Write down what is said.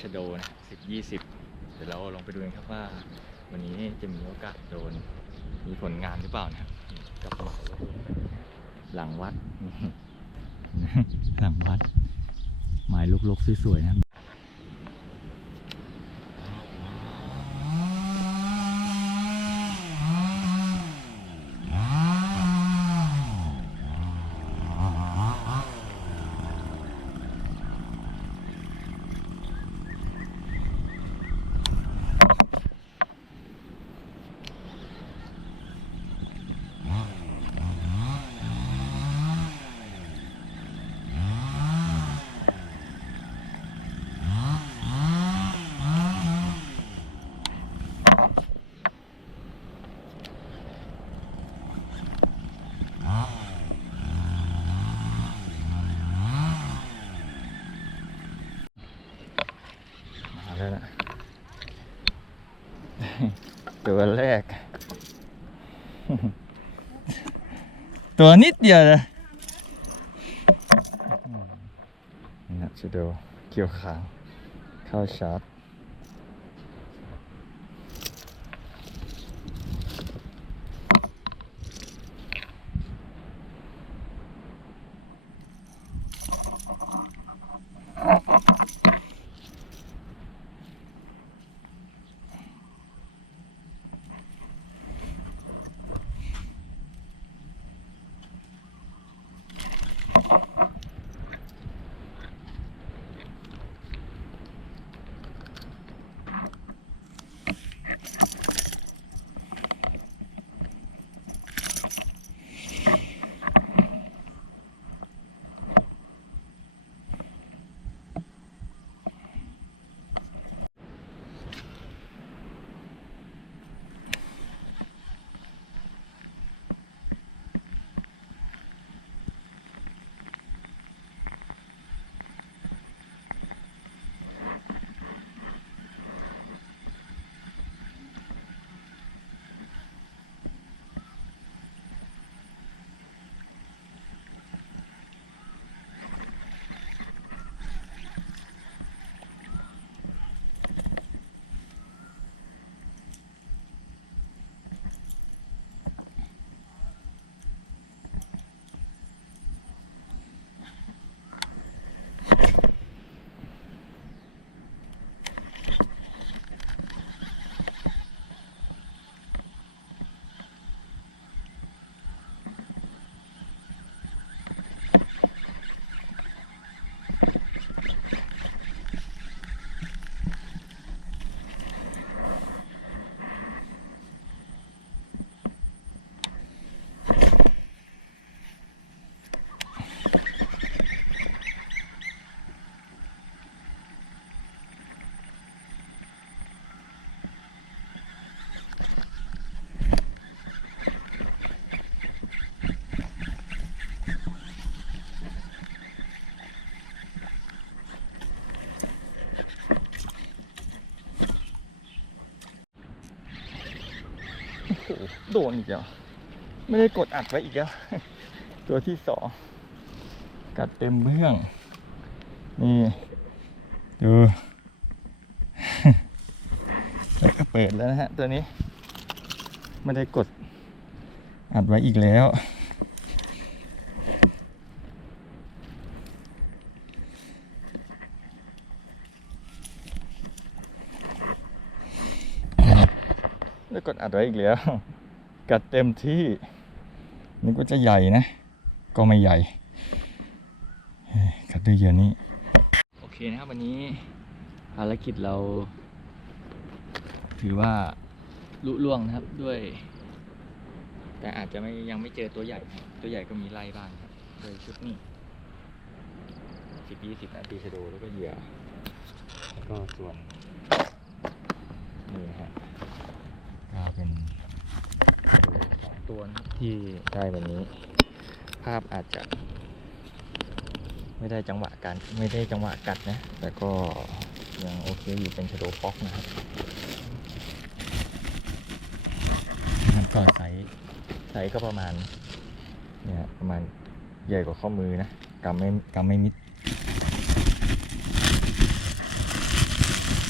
ชโดนะสิบยี่สิบเดี๋ยวเราลองไปดูกันครับว่า วันนี้จะมีโอกาสโดน มีผลงานหรือเปล่านะครับกับหลังวัด หลังวัด หมายลุกๆสวยๆนะครับ มา แล้วนะตัวแรก ตัวนิดเดียวเลยนี่นะจะดูเกี่ยวขาวเข้าชาร์จ โดนอีกแล้วไม่ได้กดอัดไว้อีกแล้ว ตัวที่สองกัดเต็มเบื้อง นี่ดูแล้วก็เปิดแล้วนะฮะ ตัวนี้ ไม่ได้กดอัดไว้อีกแล้ว ได้กดอัดไว้อีกแล้ว กัดเต็มที่นี่ก็จะใหญ่นะ ก็ไม่ใหญ่ กัดด้วยเหยื่อนี้ โอเคนะครับวันนี้ภารกิจเรา ถือว่าลุล่วงนะครับด้วย แต่อาจจะไม่ยังไม่เจอตัวใหญ่ ตัวใหญ่ก็มีไล่บ้างครับโดยชุดนี้สิบยี่สิบนาทีชะโดแล้วก็เหยื่อก็ส่วนนะฮะ ก็เป็นสอง ตัวนะครับที่ได้วันนี้ ภาพอาจจะ ไม่ได้จังหวะการไม่ได้จังหวะกัดนะ แต่ก็ยังโอเคอยู่เป็นชโดฟ็อกนะครับนะครับก็ไซส์ไซส์ก็ประมาณเนี่ยประมาณใหญ่กว่าข้อมือนะกำไม่กำไม่มิด